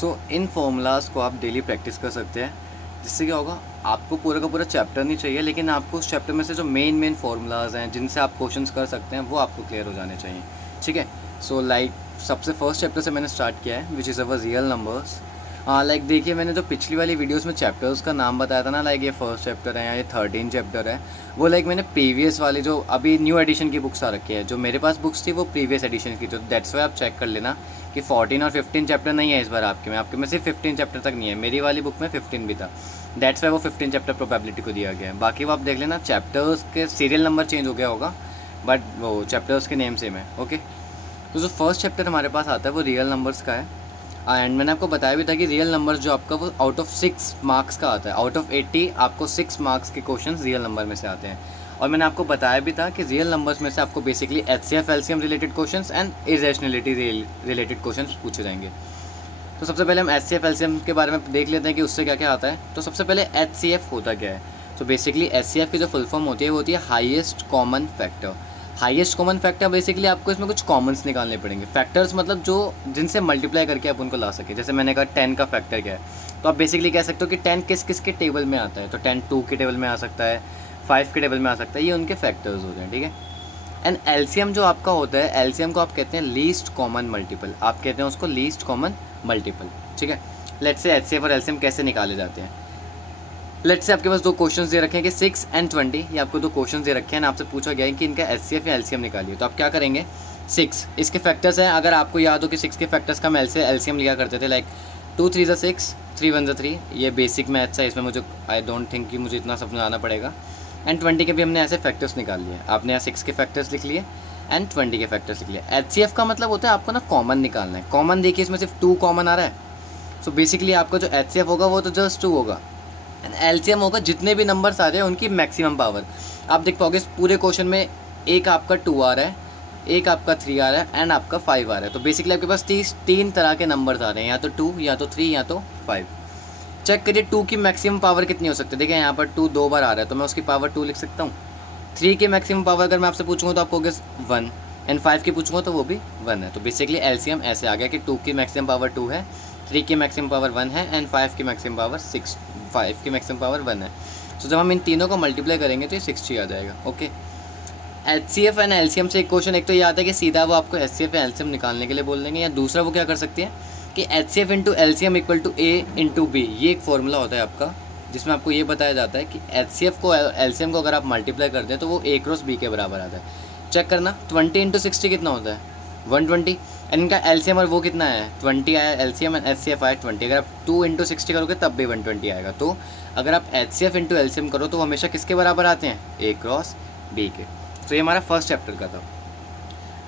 सो इन फॉर्मूलाज़ को आप daily practice कर सकते हैं, जिससे क्या होगा, आपको पूरा का पूरा चैप्टर नहीं चाहिए, लेकिन आपको उस चैप्टर में से जो मेन फार्मूलाज़ हैं जिनसे आप क्वेश्चंस कर सकते हैं वो आपको क्लियर हो जाने चाहिए। ठीक है। सो लाइक सबसे फर्स्ट चैप्टर से मैंने स्टार्ट किया है, which is our real numbers. Like देखिए, मैंने जो पिछली वाली वीडियोस में चैप्टर्स का नाम बताया था ना, लाइक ये फर्स्ट चैप्टर है या ये 13 चैप्टर है, वो लाइक मैंने प्रीवियस वाली जो अभी न्यू एडिशन की बुक्स आ रखी है, जो मेरे पास बुक्स थी वो प्रीवियस एडिशन की, तो दैट्स वाई आप चेक कर लेना कि 14 और 15 चैप्टर नहीं है इस बार आपके में सिर्फ 15 चैप्टर तक नहीं है। मेरी वाली बुक में 15 भी था, दैट्स वाई वो 15 चैप्टर प्रोबेबिलिटी को दिया गया है। बाकी वो आप देख लेना, चैप्टर्स के सीरियल नंबर चेंज हो गया होगा, बट वो चैप्टर्स के नेम सेम है। ओके। तो जो फर्स्ट चैप्टर हमारे पास आता है वो रियल नंबर्स का है, एंड मैंने आपको बताया भी था कि रियल नंबर्स जो आपका वो आउट ऑफ 6 मार्क्स का आता है। आउट ऑफ 80 आपको 6 मार्क्स के क्वेश्चंस रियल नंबर में से आते हैं। और मैंने आपको बताया भी था कि रियल नंबर्स में से आपको basically HCF LCM related questions and irrationality related questions पूछे जाएंगे। तो सबसे पहले हम एचसीएफ एलसीएम के बारे में देख लेते हैं कि उससे क्या क्या आता है। तो सबसे पहले एचसीएफ होता क्या है। तो बेसिकली एचसीएफ की जो फुल फॉर्म होती है वो होती है highest common factor. Highest common factor basically आपको इसमें कुछ कॉमन्स निकालने पड़ेंगे। फैक्टर्स मतलब जो जिनसे मल्टीप्लाई करके आप उनको ला सके। जैसे मैंने कहा 10 का फैक्टर क्या है, तो आप बेसिकली कह सकते हो कि 10 किस किस के टेबल में आता है। तो 10 2 के टेबल में आ सकता है, 5 के टेबल में आ सकता है, ये उनके फैक्टर्स होते हैं। ठीक है। एंड एलसीएम जो आपका होता है, एलसीएम को आप कहते हैं लीस्ट कॉमन मल्टीपल। आप कहते हैं उसको लीस्ट कॉमन मल्टीपल। ठीक है। लेट्स से एचसीएफ और एलसीएम कैसे निकाले जाते हैं। लेट्स से आपके पास दो क्वेश्चंस दे रखे हैं कि 6 एंड 20, ये आपको दो क्वेश्चंस दे रखे हैं, आपसे पूछा गया है कि इनका एचसीएफ या एलसीएम निकालिए। तो आप क्या करेंगे, 6 इसके फैक्टर्स हैं। अगर आपको याद हो कि 6 के फैक्टर्स का हम एलसीएम लिया करते थे, लाइक 2 3 6, 3 1 3, ये बेसिक मैथ्स है, इसमें मुझे आई डोंट थिंक कि मुझे इतना समझाना पड़ेगा। एंड 20 के भी हमने ऐसे फैक्टर्स निकाल लिए। आपने यहाँ 6 के फैक्टर्स लिख लिए एंड 20 के फैक्टर्स लिख लिए। एचसीएफ का मतलब होता है आपको ना कॉमन निकालना है। कॉमन देखिए, इसमें सिर्फ 2 कॉमन आ रहा है। सो बेसिकली आपका जो एचसीएफ होगा वो तो जस्ट 2 होगा। एंड एलसीएम होगा जितने भी नंबर्स आ रहे हैं उनकी मैक्सिमम पावर। आप देख पाओगे पूरे क्वेश्चन में एक आपका 2 आ रहा है, एक आपका 3 आ रहा है एंड आपका 5 आ रहा है। तो बेसिकली आपके पास 3 तरह के नंबर्स आ रहे हैं, या तो 2, या तो 3, या तो 5। चेक करिए 2 की मैक्सिमम पावर कितनी हो सकती है। देखिए यहाँ पर 2 2 बार आ रहा है, तो मैं उसकी पावर 2 लिख सकता हूँ। 3 की मैक्सिमम पावर अगर मैं आपसे पूछूंगा तो आपको 1, एंड 5 की पूछूंगा तो वो भी 1 है। तो बेसिकली एलसीएम ऐसे आ गया कि 2 की मैक्सिमम पावर 2 है, 3 की मैक्सिमम पावर 1 है एंड 5 की मैक्सिमम पावर 6, 5 की मैक्सिमम पावर 1 है। तो जब हम इन तीनों को मल्टीप्लाई करेंगे तो ये 60 आ जाएगा। ओके। एचसीएफ एंड एलसीएम से एक क्वेश्चन एक तो ये आता है कि सीधा वो आपको एचसीएफ या एलसीएम निकालने के लिए बोल देंगे, या दूसरा वो क्या कर सकती है कि HCF into LCM equal to A into B. ये एक फॉर्मूला होता है आपका, जिसमें आपको ये बताया जाता है कि एचसीएफ को एलसीएम को अगर आप मल्टीप्लाई करते हैं तो वो ए क्रॉस बी के बराबर आता है। चेक करना 20 इंटू 60 कितना होता है, 120। एंड इनका एलसीएम और वो कितना है, 20 आया एलसीएम एंड एचसीएफ आया 20। अगर आप 2 इंटू 60 करोगे तब भी 120 आएगा। तो अगर आप एचसीएफ इंटू एलसीएम करो तो हमेशा किसके बराबर आते हैं, ए क्रॉस बी के। तो ये हमारा फर्स्ट चैप्टर का था।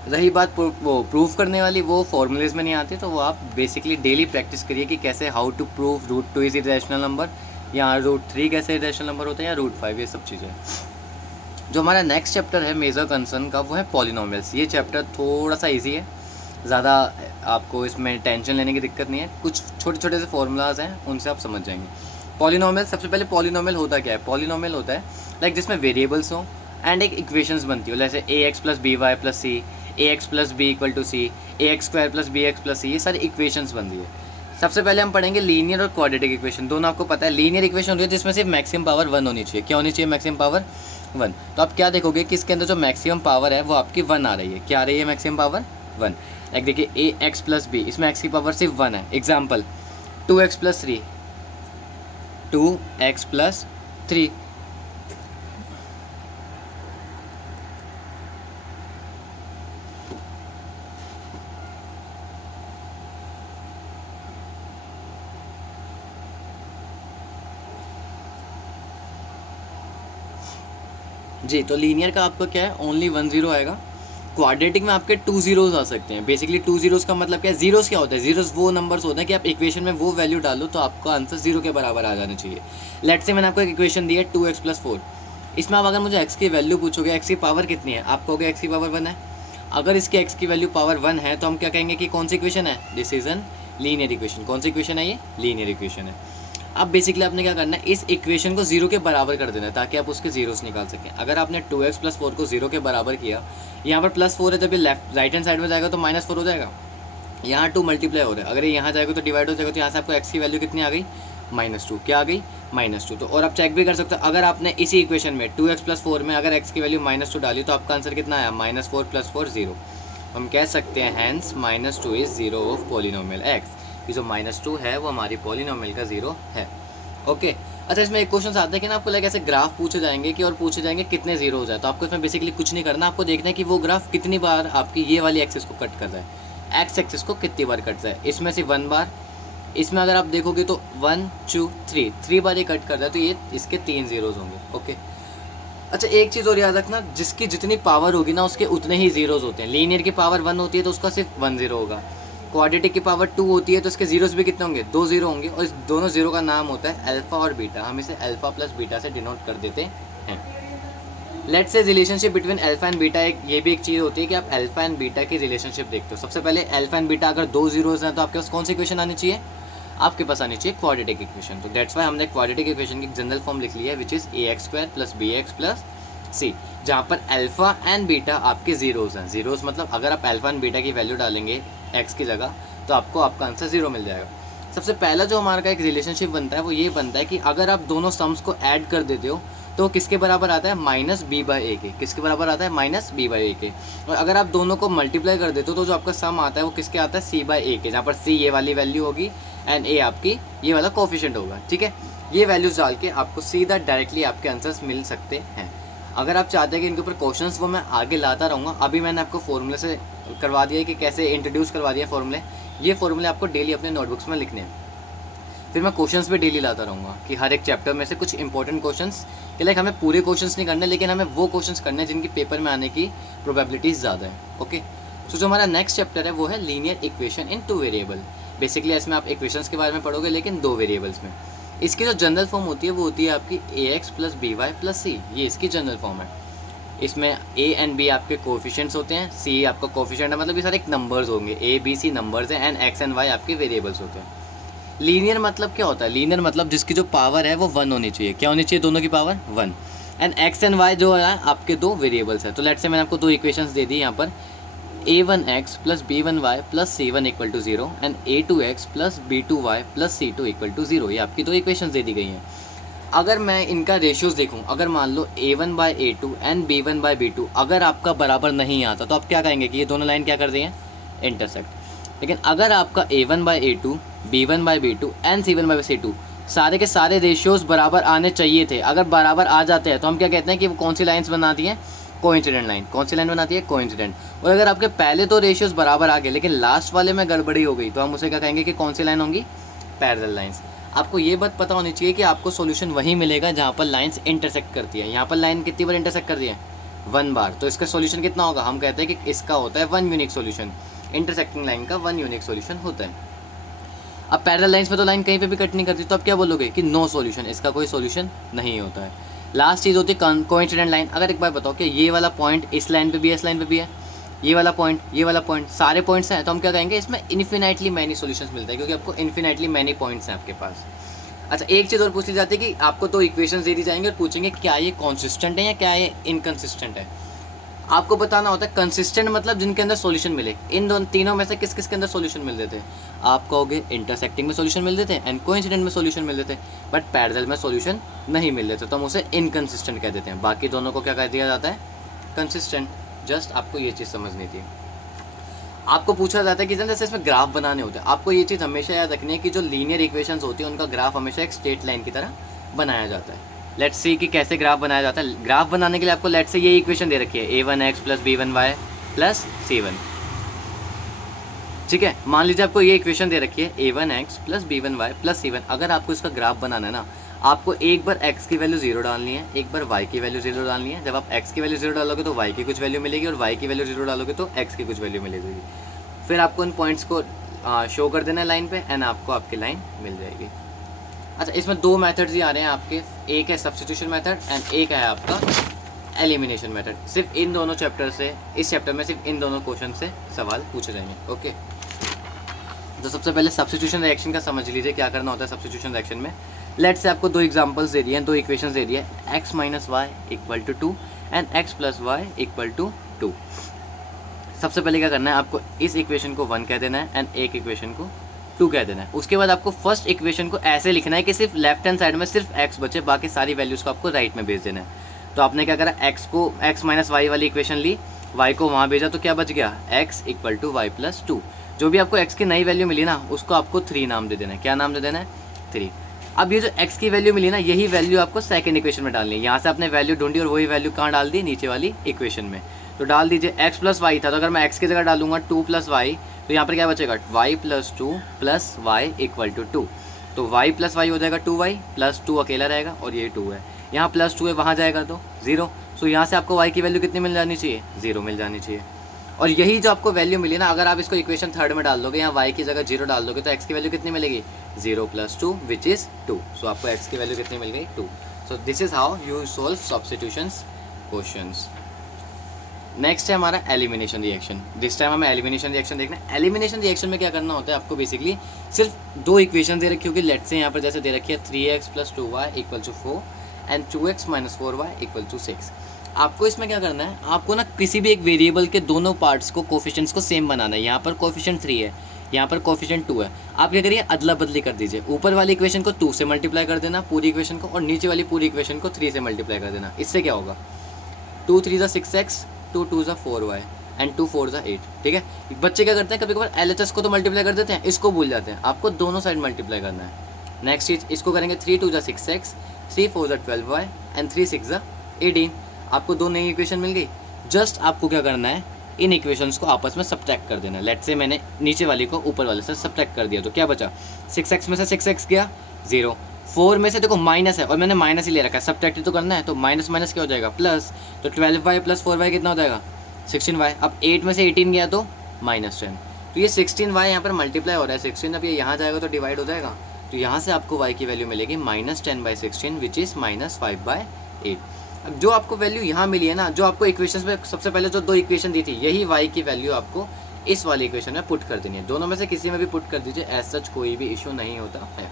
रही बात वो प्रूफ करने वाली, वो फॉर्मूलेज में नहीं आती, तो वो आप बेसिकली डेली प्रैक्टिस करिए कि कैसे how to prove √2 is irrational number, या √3 कैसे इरेशनल नंबर होता है, या √5, ये सब चीज़ें। जो हमारा नेक्स्ट चैप्टर है मेजर कंसर्न का, वो है पॉलिनोमियल्स। ये चैप्टर थोड़ा सा ईजी है, ज़्यादा आपको इसमें टेंशन लेने की दिक्कत नहीं है। कुछ छोटे छोटे से फॉर्मूलाज हैं, उनसे आप समझ जाएंगे। पॉलिनोमियल, सबसे पहले पॉलिनोमियल होता क्या है। पॉलिनोमियल होता है लाइक जिसमें वेरिएबल्स हों एंड एक इक्वेशंस बनती हो, जैसे ax + by + c, ax + b = c, ax² + bx + c, ये सारी इक्वेशंस बनती है। सबसे पहले हम पढ़ेंगे लीनियर और क्वाड्रेटिक इक्वेशन। दोनों आपको पता है, लीनियर इक्वेशन होती है जिसमें सिर्फ मैक्सिमम पावर 1 होनी चाहिए। क्या होनी चाहिए, मैक्सिमम पावर 1। तो आप क्या देखोगे कि इसके अंदर जो मैक्सिमम पावर है वो आपकी 1 आ रही है। क्या आ रही है, मैक्सिमम पावर 1। लाइक देखिए ax + b, इसमें x की पावर सिर्फ 1 है। Example 2x + 3, 2x + 3। जी, तो लीनियर का आपको क्या है, ओनली 1 0 आएगा। क्वाड्रेटिक में आपके 2 ज़ीरोज़ आ सकते हैं। बेसिकली 2 ज़ीरोज़ का मतलब क्या है, ज़ीरोज़ क्या होता है, ज़ीरोज़ वो नंबर्स होते हैं कि आप इक्वेशन में वो वैल्यू डालो तो आपका आंसर 0 के बराबर आ जाना चाहिए। लेट्स से मैंने आपको एक इक्वेशन दी है 2x + 4। इसमें आप अगर मुझे x की वैल्यू पूछोगे, x की पावर कितनी है, आप कहोगे x की पावर 1 है। अगर इसकी x की वैल्यू पावर 1 है तो हम क्या कहेंगे कि कौन सी इक्वेशन है, this is an linear equation. कौन सी इक्वेशन है, ये लीनियर इक्वेशन है। अब बेसिकली आपने क्या करना है, इस इक्वेशन को 0 के बराबर कर देना है ताकि आप उसके जीरोस निकाल सकें। अगर आपने 2x + 4 को 0 के बराबर किया, यहाँ पर +4 है, जब ये लेफ्ट राइट हैंड साइड में जाएगा तो -4 हो जाएगा। यहाँ 2 मल्टीप्लाई हो रहा है, अगर ये यहाँ जाएगा तो डिवाइड हो जाएगा, तो यहाँ से आपको x की वैल्यू कितनी आ गई, -2। क्या आ गई, -2। तो और आप चेक भी कर सकते हो, अगर आपने इसी इक्वेशन में 2x + 4 में अगर x की वैल्यू -2 डाली तो आपका आंसर कितना आया, -4 + 4 0। हम कह सकते हैं hence -2 is 0 of polynomial x, कि जो -2 है वो हमारी पॉलिनोमियल का 0 है। ओके। अच्छा, इसमें एक क्वेश्चन आता है कि ना आपको लाइक ऐसे ग्राफ पूछे जाएंगे कि और पूछे जाएंगे कितने जीरो हो जाए, तो आपको इसमें बेसिकली कुछ नहीं करना, आपको देखना है कि वो ग्राफ कितनी बार आपकी ये वाली एक्सिस को कट कर रहा है, एक्स एक्सिस को कितनी बार कट रहा है। इसमें से 1 बार, इसमें अगर आप देखोगे तो 1 2 3 बार ये कट कर रहा है, तो ये इसके 3 जीरोज़ होंगे। ओके। अच्छा, एक चीज़ और याद रखना, जिसकी जितनी पावर होगी ना उसके उतने ही जीरोज़ होते हैं। लीनियर की पावर 1 होती है तो उसका सिर्फ 1 0 होगा, क्वाड्रेटिक की पावर 2 होती है तो इसके जीरोस भी कितने होंगे, 2 0 होंगे, और इस दोनों जीरो का नाम होता है अल्फा और बीटा। हम इसे अल्फा प्लस बीटा से डिनोट कर देते हैं। Let's say relationship between alpha and beta, एक ये भी एक चीज़ होती है कि आप अल्फा एंड बीटा की रिलेशनशिप देखते हो। सबसे पहले अल्फा एंड बीटा अगर 2 जीरोज़ हैं तो आपके पास कौन सी इक्वेशन आनी चाहिए, आपके पास आनी चाहिए क्वाड्रेटिक इक्वेशन। तो दैट्स वाई हमने क्वाड्रेटिक इक्वेशन की जनरल फॉर्म लिख लिया है, which is ax² + bx + c, जहाँ पर अल्फा एंड बीटा आपके जीरोज़ हैं। जीरोज़ मतलब अगर आप अल्फा एंड बीटा की वैल्यू डालेंगे x की जगह तो आपको आपका आंसर 0 मिल जाएगा। सबसे पहला जो हमारा का एक रिलेशनशिप बनता है वो ये बनता है कि अगर आप दोनों सम्स को ऐड कर देते हो तो किसके बराबर आता है, -b/a के। किसके बराबर आता है, -b/a के। और अगर आप दोनों को मल्टीप्लाई कर देते हो तो जो आपका सम आता है वो किसके आता है, c/a के, जहाँ पर c ये वाली वैल्यू होगी एंड a आपकी ये वाला कोफिशिएंट होगा। ठीक है, ये वैल्यूज़ डाल के आपको सीधा डायरेक्टली आपके आंसर्स मिल सकते हैं। अगर आप चाहते हैं कि इनके ऊपर क्वेश्चंस वो मैं आगे लाता रहूँगा, अभी मैंने आपको फॉर्मूले से करवा दिया है कि कैसे इंट्रोड्यूस करवा दिया फॉर्मूले। ये फॉर्मूले आपको डेली अपने नोटबुक्स में लिखने हैं, फिर मैं क्वेश्चंस भी डेली लाता रहूँगा कि हर एक चैप्टर में से कुछ इंपॉर्टेंट क्वेश्चंस कि लाइक हमें पूरे क्वेश्चंस नहीं करने, लेकिन हमें वो क्वेश्चंस करने हैं जिनकी पेपर में आने की प्रोबेबिलिटीज़ ज़्यादा है। ओके। सो जो हमारा नेक्स्ट चैप्टर है वो है linear equation in 2 variable. Basically इसमें आप इक्वेशंस के बारे में पढ़ोगे लेकिन 2 वेरिएबल्स में। इसकी जो जनरल फॉर्म होती है वो होती है आपकी ax + by + c, ये इसकी जनरल फॉर्म है। इसमें a एंड b आपके कोफिशिएंट्स होते हैं, c आपका कोफिशिएंट है, मतलब ये सारे एक नंबर्स होंगे, a b c नंबर्स हैं, एंड x एंड y आपके वेरिएबल्स होते हैं। लीनियर मतलब क्या होता है, लीनियर मतलब जिसकी जो पावर है वो 1 होनी चाहिए। क्या होनी चाहिए, दोनों की power 1। And x and y जो है आपके 2 वेरिएबल्स हैं। तो लेट्स से मैंने आपको 2 इक्वेशंस दे दी यहाँ पर, a1x + b1y + c1 = 0 and a2x + b2y + c2 = 0। ये आपकी 2 इक्वेशंस दे दी गई हैं। अगर मैं इनका रेशियोज़ देखूं, अगर मान लो a1/a2 एंड b1/b2 अगर आपका बराबर नहीं आता तो आप क्या कहेंगे कि ये दोनों लाइन क्या कर दी हैं, इंटरसेक्ट। लेकिन अगर आपका a1/a2 b1/b2 एंड c1/c2 सारे के सारे रेशियोज़ बराबर आने चाहिए थे, अगर बराबर आ जाते हैं तो हम क्या कहते हैं कि वो कौन सी लाइन्स बनाती हैं, कोइंसिडेंट लाइन। कौन सी लाइन बनाती है, कोइंसिडेंट। और अगर आपके पहले तो रेशियोज़ बराबर आ गए लेकिन लास्ट वाले में गड़बड़ी हो गई तो हम उसे क्या कहेंगे कि कौन सी लाइन होंगी, पैरेलल लाइन्स। आपको ये बात पता होनी चाहिए कि आपको सॉल्यूशन वहीं मिलेगा जहाँ पर लाइंस इंटरसेक्ट करती है। यहाँ पर लाइन कितनी बार इंटरसेक्ट कर रही है, 1 बार, तो इसका सॉल्यूशन कितना होगा, हम कहते हैं कि इसका होता है 1 यूनिक सॉल्यूशन। इंटरसेक्टिंग लाइन का 1 यूनिक सॉल्यूशन होता है। अब पैरेलल लाइंस में तो लाइन कहीं पे भी कट नहीं करती, तो आप क्या बोलोगे कि नो सॉल्यूशन, इसका कोई सॉल्यूशन नहीं होता है। लास्ट चीज़ होती है कोइंसिडेंट लाइन। अगर एक बार बताओ कि ये वाला पॉइंट इस लाइन पे भी है, इस लाइन पे भी है, ये वाला पॉइंट सारे पॉइंट्स हैं, तो हम क्या कहेंगे इसमें इन्फिनाइटली मैनी सॉल्यूशंस मिलता है, क्योंकि आपको इन्फिनाइटली मैनी पॉइंट्स हैं आपके पास। अच्छा, एक चीज़ और पूछ ली जाती है कि आपको 2 इक्वेशंस दे दी जाएंगे और पूछेंगे क्या ये कॉन्सिस्टेंट है या क्या ये इनकन्सिस्टेंट है। आपको बताना होता है कंसिस्टेंट मतलब जिनके अंदर सॉल्यूशन मिले। इन दोनों तीनों में से किस किस के अंदर सॉल्यूशन मिल देते हैं, आप कहोगे इंटरसेक्टिंग में सॉल्यूशन मिल देते हैं एंड कोइंसिडेंट में सॉल्यूशन मिल देते हैं, बट पैरेलल में सॉल्यूशन नहीं मिल देते, तो हम उसे इनकन्सिस्टेंट कह देते हैं। बाकी दोनों को क्या कह दिया जाता है, कंसिस्टेंट। जस्ट आपको ये चीज़ समझनी थी। आपको पूछा जाता है कि जैसे इसमें ग्राफ बनाने होते हैं, आपको ये चीज़ हमेशा याद रखनी है कि जो लीनियर इक्वेशंस होती है उनका ग्राफ हमेशा एक स्ट्रेट लाइन की तरह बनाया जाता है। लेट्स सी कि कैसे ग्राफ बनाया जाता है। ग्राफ बनाने के लिए आपको लेट्स से ये इक्वेशन दे रखी है, a1x + b1y + c1। ठीक है, मान लीजिए आपको ये इक्वेशन दे रखी है a1x + b1y + c1। अगर आपको इसका ग्राफ बनाना है ना, आपको एक बार x की वैल्यू 0 डालनी है, एक बार y की वैल्यू 0 डालनी है। जब आप x की वैल्यू 0 डालोगे तो y की कुछ वैल्यू मिलेगी, और y की वैल्यू 0 डालोगे तो x की कुछ वैल्यू मिलेगी। फिर आपको उन पॉइंट्स को शो कर देना है लाइन पे, एंड आपको आपकी लाइन मिल जाएगी। अच्छा, इसमें 2 मेथड्स ही आ रहे हैं आपके, एक है सब्स्टिट्यूशन मेथड एंड एक है आपका एलिमिनेशन मेथड। सिर्फ इन दोनों चैप्टर से, इस चैप्टर में सिर्फ इन दोनों क्वेश्चन से सवाल पूछे जाएंगे। ओके, तो सबसे पहले सब्स्टिट्यूशन रिएक्शन का समझ लीजिए क्या करना होता है सब्स्टिट्यूशन रिएक्शन में। लेट्स से आपको 2 एग्जांपल्स दे दिए हैं, 2 इक्वेशंस दे दिए, x - y = 2 and x + y = 2। सबसे पहले क्या करना है, आपको इस इक्वेशन को 1 कह देना है एंड एक इक्वेशन को 2 कह देना है। उसके बाद आपको फर्स्ट इक्वेशन को ऐसे लिखना है कि सिर्फ लेफ्ट हैंड साइड में सिर्फ x बचे, बाकी सारी वैल्यूज़ को आपको राइट में भेज देना है। तो आपने क्या करा, x को x माइनस वाई वाली इक्वेशन ली, y को वहाँ भेजा, तो क्या बच गया, x equal to Y plus 2। जो भी आपको x की नई वैल्यू मिली ना, उसको आपको 3 नाम दे देना है। क्या नाम दे देना है, 3। अब ये जो x की वैल्यू मिली ना, यही वैल्यू आपको सेकंड इक्वेशन में डालनी है। यहाँ से आपने वैल्यू ढूंढी और वही वैल्यू कहाँ डाल दी, नीचे वाली इक्वेशन में। तो डाल दीजिए x प्लस वाई था, तो अगर मैं x की जगह डालूंगा 2 प्लस वाई, तो यहाँ पर क्या बचेगा, y plus 2 plus Y equal to 2। तो y प्लस वाई हो जाएगा 2y प्लस 2 अकेला रहेगा और ये 2 है, यहाँ प्लस 2 है, वहाँ जाएगा तो 0। सो यहाँ से आपको y की वैल्यू कितनी मिल जानी चाहिए, 0 मिल जानी चाहिए। और यही जो आपको वैल्यू मिली ना, अगर आप इसको इक्वेशन थर्ड में डाल दोगे, यहाँ y की जगह 0 डाल दोगे, तो x की वैल्यू कितनी मिलेगी, 0 प्लस 2 विच इज़ 2। सो आपको x की वैल्यू कितनी मिल गई, 2। So this is how you solve substitutions questions. Next है हमारा एलिमिनेशन रिएक्शन। दिस टाइम हमें एलिमिनेशन रिएक्शन देखना है। एलिमिनेशन रिएक्शन में क्या करना होता है, आपको बेसिकली सिर्फ 2 इक्वेशन दे रखी होगी। लेट्स से यहाँ पर जैसे दे रखी है 3x plus 2y equal to 4 and 2x minus 4y equal to 6। आपको इसमें क्या करना है, आपको ना किसी भी एक वेरिएबल के दोनों पार्ट्स को, कोफिशिएंट्स को सेम बनाना है। यहाँ पर कोफिशिएंट 3 है, यहाँ पर कोफिशिएंट 2 है। आप क्या करिए, अदला बदली कर दीजिए। ऊपर वाली इक्वेशन को 2 से मल्टीप्लाई कर देना पूरी इक्वेशन को, और नीचे वाली पूरी इक्वेशन को 3 से मल्टीप्लाई कर देना। इससे क्या होगा, 2 3 6x, 2 2 4y एंड 2 4 8। ठीक है, बच्चे क्या करते हैं, कभी कभार LHS को तो मल्टीप्लाई कर देते हैं, इसको भूल जाते हैं। आपको दोनों साइड मल्टीप्लाई करना है। नेक्स्ट चीज, इसको करेंगे 3 2 6x, 3 4 12y एंड 3 6 18। आपको 2 नई इक्वेशन मिल गई। जस्ट आपको क्या करना है, इन इक्वेशंस को आपस में सब्ट्रैक्ट कर देना है। लेट्स से मैंने नीचे वाली को ऊपर वाले से सब्ट्रैक्ट कर दिया, तो क्या बचा, 6x में से 6x गया 0, 4 में से देखो माइनस है और मैंने माइनस ही ले रखा है, सब्ट्रैक्ट ही तो करना है, तो माइनस माइनस क्या हो जाएगा, प्लस। तो 12y प्लस 4y कितना हो जाएगा, 16y। अब 8 में से 18 गया तो -10। तो ये 16y यहाँ पर मल्टीप्लाई हो रहा है 16, अब ये यहाँ जाएगा तो डिवाइड हो जाएगा। तो यहाँ से आपको y की वैल्यू मिलेगी -10/16 विच इज़ -5/8। अब जो आपको वैल्यू यहाँ मिली है ना, जो आपको इक्वेशंस में सबसे पहले जो 2 इक्वेशन दी थी, यही y की वैल्यू आपको इस वाली इक्वेशन में पुट कर देनी है। दोनों में से किसी में भी पुट कर दीजिए, एज सच कोई भी इशू नहीं होता है।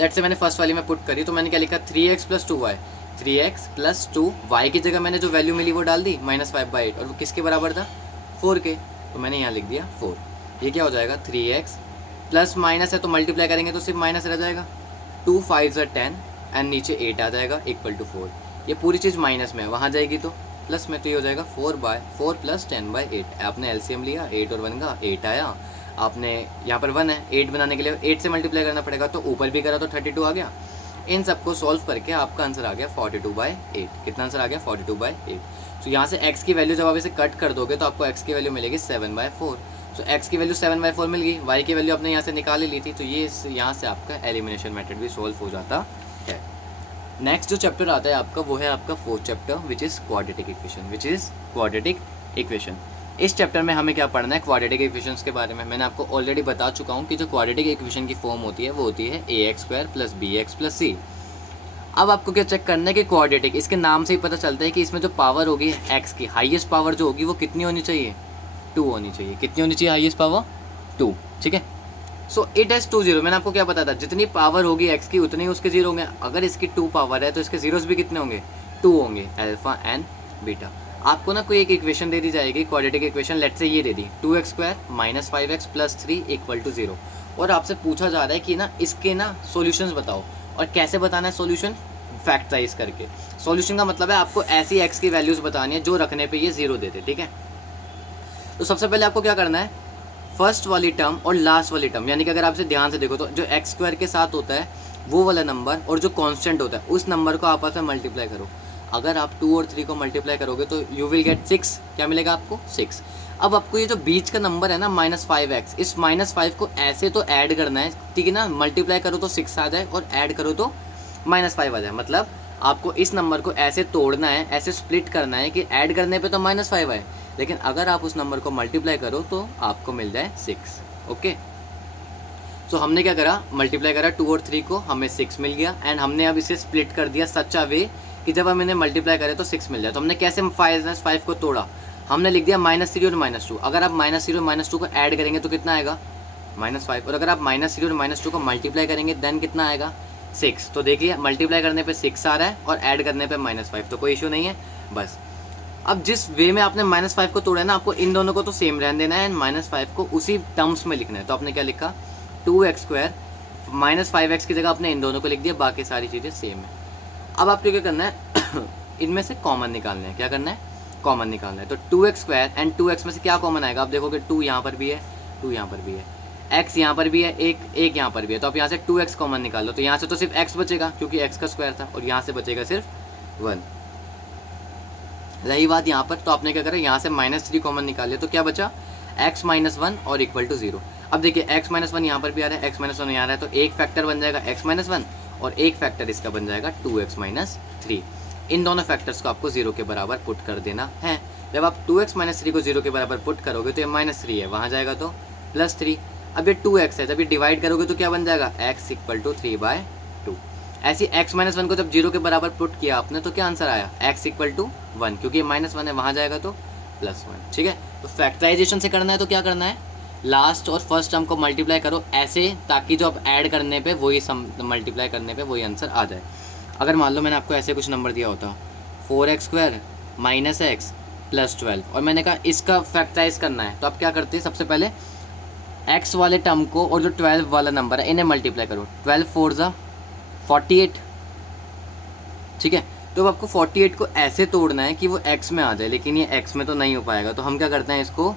लेट्स से मैंने फर्स्ट वाली में पुट करी, तो मैंने क्या लिखा, 3x plus 2y, 3x plus 2, y की जगह मैंने जो वैल्यू मिली वो डाल दी -5/8, और वो किसके बराबर था, 4 के। तो मैंने यहाँ लिख दिया 4। ये क्या हो जाएगा, 3x प्लस माइनस है तो मल्टीप्लाई करेंगे तो सिर्फ माइनस रह जाएगा, 2 5 10 एंड नीचे 8 आ जाएगा इक्वल टू 4। ये पूरी चीज़ माइनस में है, वहाँ जाएगी तो प्लस में, तो ये हो जाएगा 4 प्लस 10/8। आपने LCM लिया, 8 और 1 का 8 आया। आपने यहाँ पर 1 है, 8 बनाने के लिए 8 से मल्टीप्लाई करना पड़ेगा, तो ऊपर भी करा तो 32 आ गया। इन सबको सॉल्व करके आपका आंसर आ गया 42/8। कितना आंसर आ गया, 42/8। तो यहाँ से x की वैल्यू जब आप इसे कट कर दोगे तो आपको x की वैल्यू मिलेगी 7/4। तो x की वैल्यू 7/4 मिल गई, y की वैल्यू आपने यहाँ से निकाल ही ली थी। तो ये यहाँ से आपका एलिमिनेशन मेथड भी सॉल्व हो जाता है। नेक्स्ट जो चैप्टर आता है आपका, वो है आपका 4th chapter which is quadratic equation. इस चैप्टर में हमें क्या पढ़ना है, क्वाड्रेटिक इक्वेशंस के बारे में। मैंने आपको ऑलरेडी बता चुका हूँ कि जो क्वाड्रेटिक इक्वेशन की फॉर्म होती है वो होती है ax² + bx + c। अब आपको क्या चेक करना है कि क्वाड्रेटिक, इसके नाम से ही पता चलता है कि इसमें जो पावर होगी x की, हाईएस्ट पावर जो होगी वो कितनी होनी चाहिए, 2 होनी चाहिए। कितनी होनी चाहिए हाईएस्ट पावर, 2। ठीक है, सो इट हैज़ 2 0। मैंने आपको क्या बताया था, जितनी पावर होगी x की उतने ही उसके 0 होंगे। अगर इसकी 2 पावर है तो इसके जीरोस भी कितने होंगे, 2 होंगे, अल्फा एंड बीटा। आपको ना कोई एक इक्वेशन दे दी जाएगी, क्वाड्रेटिक इक्वेशन। लेट्स से ये दे दी, 2x² - 5x + 3 = 0, और आपसे पूछा जा रहा है कि ना इसके ना सॉल्यूशंस बताओ। और कैसे बताना है सॉल्यूशन, फैक्टराइज करके। सॉल्यूशन का मतलब है आपको ऐसी x की वैल्यूज़ बतानी है जो रखने पे ये 0 देते। ठीक है, तो सबसे पहले आपको क्या करना है, फर्स्ट वाली टर्म और लास्ट वाली टर्म, यानी कि अगर आप इसे ध्यान से देखो तो जो x² के साथ होता है वो वाला नंबर और जो कांस्टेंट होता है उस नंबर को आपस में मल्टीप्लाई करो। अगर आप 2 और 3 को मल्टीप्लाई करोगे तो यू विल गेट 6। क्या मिलेगा आपको, 6। अब आपको ये जो बीच का नंबर है ना -5x, इस -5 को ऐसे तो ऐड करना है, ठीक है ना। मल्टीप्लाई करो तो 6 आ जाए और ऐड करो तो -5 आ जाए। मतलब आपको इस नंबर को ऐसे तोड़ना है, ऐसे स्प्लिट करना है कि ऐड करने पे तो -5 आए, लेकिन अगर आप उस नंबर को मल्टीप्लाई करो तो आपको मिल जाए 6। ओके, सो हमने क्या करा, मल्टीप्लाई करा 2 और 3 को, हमें 6 मिल गया। एंड हमने अब इसे स्प्लिट कर दिया सच अ वे कि जब हम इन्हें मल्टीप्लाई करें तो 6 मिल जाए। तो हमने कैसे 5 को तोड़ा, हमने लिख दिया -3 और -2। अगर आप -0 और -2 को ऐड करेंगे तो कितना आएगा, -5। और अगर आप -0 और -2 को मल्टीप्लाई करेंगे देन कितना आएगा, 6। तो देखिए मल्टीप्लाई करने पे 6 आ रहा है और ऐड करने पे -5, तो कोई इशू नहीं है। बस अब जिस वे में आपने -5 को तोड़ा है ना, आपको इन दोनों को तो सेम रहने देना है एंड -5 को उसी टर्म्स में लिखना है। तो आपने क्या लिखा, 2x² -5x की जगह आपने इन दोनों को लिख दिया, बाकी सारी चीज़ें सेम है। अब आपको क्या करना है इनमें से कॉमन निकालना है। क्या करना है, कॉमन निकालना है। तो 2x² एंड 2x में से क्या कॉमन आएगा, आप देखोगे 2 यहाँ पर भी है, 2 यहाँ पर भी है, x यहाँ पर भी है, एक यहाँ पर भी है। तो आप यहाँ से 2x कॉमन निकाल लो। तो यहाँ से तो सिर्फ x बचेगा क्योंकि x का स्क्वायर था, और यहाँ से बचेगा सिर्फ 1। रही बात यहाँ पर, तो आपने क्या करा, यहाँ से -3 कॉमन निकाल लिया। तो क्या बचा, x -1 और इक्वल टू 0। अब देखिए x -1 यहाँ पर भी आ रहा है, x -1 यहाँ आ रहा है, तो एक फैक्टर बन जाएगा x -1 और एक फैक्टर इसका बन जाएगा 2x - 3। इन दोनों फैक्टर्स को आपको 0 के बराबर पुट कर देना है। जब आप 2x - 3 को 0 के बराबर पुट करोगे तो ये -3 है, वहाँ जाएगा तो +3। अब ये 2x है, जब ये डिवाइड करोगे तो क्या बन जाएगा, x = 3/2। ऐसी x -1 को जब 0 के बराबर पुट किया आपने तो क्या आंसर आया, x = 1, क्योंकि ये -1 है, वहाँ जाएगा तो +1। ठीक है, तो फैक्टराइजेशन से करना है तो क्या करना है, लास्ट और फर्स्ट टर्म को मल्टीप्लाई करो ऐसे, ताकि जो आप ऐड करने पे वही सम मल्टीप्लाई करने पे वही आंसर आ जाए। अगर मान लो मैंने आपको ऐसे कुछ नंबर दिया होता 4x² - x + 12 और मैंने कहा इसका फैक्टराइज करना है, तो आप क्या करते हैं, सबसे पहले x वाले टर्म को और जो 12 वाला नंबर है इन्हें मल्टीप्लाई करो। 12 4 ज़ा 48। ठीक है, तो अब आपको 48 को ऐसे तोड़ना है कि वो x में आ जाए, लेकिन ये x में तो नहीं हो पाएगा। तो हम क्या करते हैं, इसको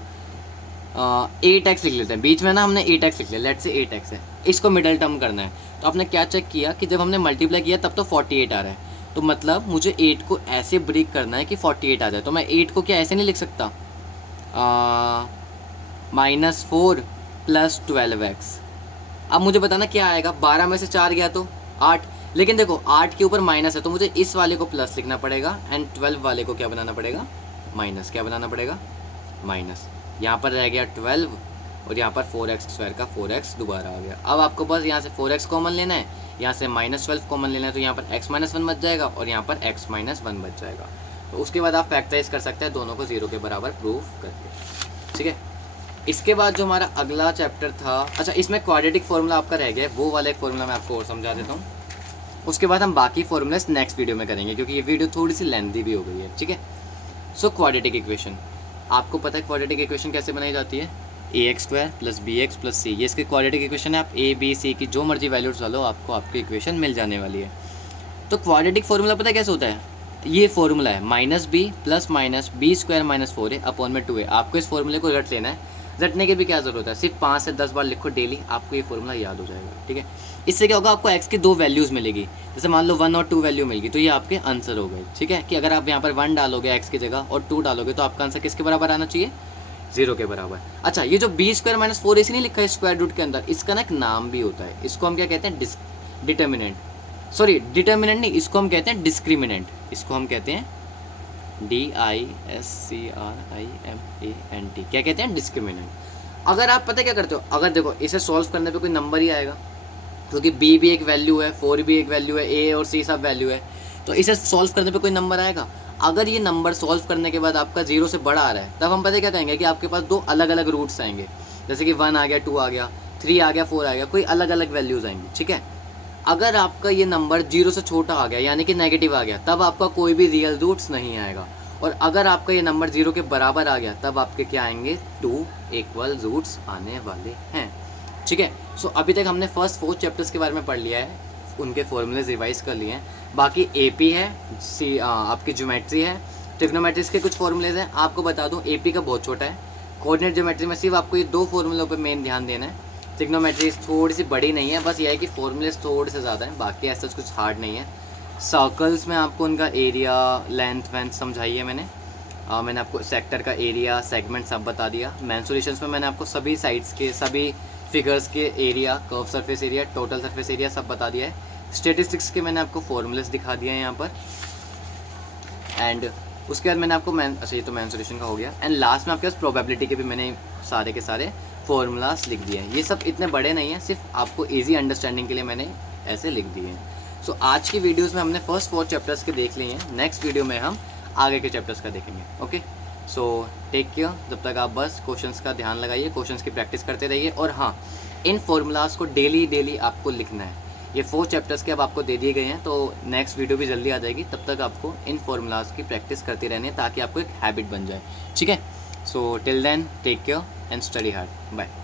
8x लिख लेते हैं। बीच में ना हमने 8x लिख लिया, लेट से 8x है, इसको मिडल टर्म करना है। तो आपने क्या चेक किया कि जब हमने मल्टीप्लाई किया तब तो 48 आ रहा है, तो मतलब मुझे 8 को ऐसे ब्रेक करना है कि 48 आ जाए। तो मैं 8 को क्या ऐसे नहीं लिख सकता, -4 + 12x। अब मुझे बताना क्या आएगा, 12 में से 4 गया तो 8, लेकिन देखो 8 के ऊपर माइनस है, तो मुझे इस वाले को प्लस लिखना पड़ेगा एंड 12 वाले को क्या बनाना पड़ेगा, माइनस। क्या बनाना पड़ेगा, माइनस। यहाँ पर रह गया 12 और यहाँ पर 4x² का 4x दोबारा आ गया। अब आपको बस यहाँ से 4x कॉमन लेना है, यहाँ से -12 कॉमन लेना है, तो यहाँ पर x -1 बच जाएगा और यहाँ पर x -1 बच जाएगा। तो उसके बाद आप फैक्टराइज कर सकते हैं दोनों को 0 के बराबर प्रूफ करके। ठीक है, इसके बाद जो हमारा अगला चैप्टर था, अच्छा इसमें क्वाड्रेटिक फार्मूला आपका रह गया, वो वाला एक फार्मूला मैं आपको और समझा देता हूँ। उसके बाद हम बाकी फार्मूलाज नेक्स्ट वीडियो में करेंगे, क्योंकि ये वीडियो थोड़ी सी लेंथी भी हो गई है। ठीक है, सो क्वाड्रेटिक इक्वेशन, आपको पता है क्वाड्रेटिक इक्वेशन कैसे बनाई जाती है, ax² + bx + c। ये इसके क्वाड्रेटिक इक्वेशन है। आप a b c की जो मर्जी वैल्यूज डालो आपको आपकी इक्वेशन मिल जाने वाली है। तो क्वाड्रेटिक फार्मूला पता है कैसे होता है, ये फार्मूला है -b + -b² - 4a अपॉन में 2a। आपको इस फार्मूले को रट लेना है, रटने की भी क्या ज़रूरत है, सिर्फ 5 से 10 बार लिखो डेली, आपको ये फार्मूला याद हो जाएगा। ठीक है, इससे क्या होगा, आपको x की 2 वैल्यूज़ मिलेगी। जैसे मान लो 1 और 2 वैल्यू मिल गई, तो ये आपके आंसर हो गए। ठीक है, कि अगर आप यहाँ पर 1 डालोगे x की जगह और 2 डालोगे तो आपका आंसर किसके बराबर आना चाहिए, 0 के बराबर। अच्छा, ये जो b² - 4ac नहीं लिखा है स्क्वायर रूट के अंदर, इसका ना एक नाम भी होता है। इसको हम क्या कहते हैं, डिटर्मिनेंट, सॉरी डिटर्मिनेंट नहीं, इसको हम कहते हैं डिस्क्रिमिनेंट। इसको हम कहते हैं DISCRIMANT। क्या कहते हैं, डिस्क्रिमिनेंट। अगर आप पता क्या करते हो, अगर देखो इसे सॉल्व करने पे कोई नंबर ही आएगा, क्योंकि b भी एक वैल्यू है, 4 भी एक वैल्यू है, a और c सब वैल्यू है, तो इसे सॉल्व करने पे कोई नंबर आएगा। अगर ये नंबर सॉल्व करने के बाद आपका 0 से बड़ा आ रहा है, तब हम पता क्या कहेंगे कि आपके पास 2 अलग अलग रूट्स आएंगे। जैसे कि 1 आ गया, 2 आ गया, 3 आ गया, 4 आ गया, कोई अलग अलग वैल्यूज़ आएंगी। ठीक है, अगर आपका ये नंबर 0 से छोटा आ गया, यानी कि नेगेटिव आ गया, तब आपका कोई भी रियल रूट्स नहीं आएगा। और अगर आपका ये नंबर 0 के बराबर आ गया, तब आपके क्या आएंगे, 2 इक्वल रूट्स आने वाले हैं। ठीक है, सो अभी तक हमने फर्स्ट 4 चैप्टर्स के बारे में पढ़ लिया है, उनके फॉर्मूलेज रिवाइज कर लिए हैं। बाकी AP है, आपकी ज्योमेट्री है, ट्रिग्नोमेट्रिक्स के कुछ फॉर्मूलेज हैं। आपको बता दूं AP का बहुत छोटा है, कोऑर्डिनेट ज्योमेट्री में सिर्फ आपको ये 2 फॉर्मूलों पे मेन ध्यान देना है। ट्रिग्नोमेट्री थोड़ी सी बड़ी नहीं है, बस यह है कि फॉर्मूलेज थोड़े से ज़्यादा हैं, बाकी ऐसा कुछ हार्ड नहीं है। सर्कल्स में आपको उनका एरिया, लेंथ, वेंथ समझाई है मैंने आपको सेक्टर का एरिया, सेगमेंट सब बता दिया। मेंसुरेशंस में मैंने आपको सभी साइड्स के, सभी फिगर्स के area, curve surface area, total surface area सब बता दिया है। स्टेटिस्टिक्स के मैंने आपको फॉर्मूलेस दिखा दिए हैं यहाँ पर। एंड उसके बाद मैंने आपको अच्छा ये तो मेंसुरेशन का हो गया। एंड लास्ट में आपके पास प्रोबेबिलिटी के भी मैंने सारे के सारे फॉर्मूलास लिख दिए हैं। ये सब इतने बड़े नहीं हैं, सिर्फ आपको ईजी अंडरस्टैंडिंग के लिए मैंने ऐसे लिख दिए हैं। सो आज की वीडियोज़ में हमने फर्स्ट 4 चैप्टर्स के देख लिए हैं, नेक्स्ट वीडियो में हम आगे के चैप्टर्स का देखेंगे। Okay, so take care. जब तक आप बस क्वेश्चंस का ध्यान लगाइए, क्वेश्चंस की प्रैक्टिस करते रहिए। और हाँ, इन फॉर्मूलाज को डेली आपको लिखना है। ये 4 चैप्टर्स के अब आपको दे दिए गए हैं, तो नेक्स्ट वीडियो भी जल्दी आ जाएगी। तब तक आपको इन फॉर्मूलाज की प्रैक्टिस करती रहनी है ताकि आपको एक हैबिट बन जाए। ठीक है, so till then take care and study hard. Bye.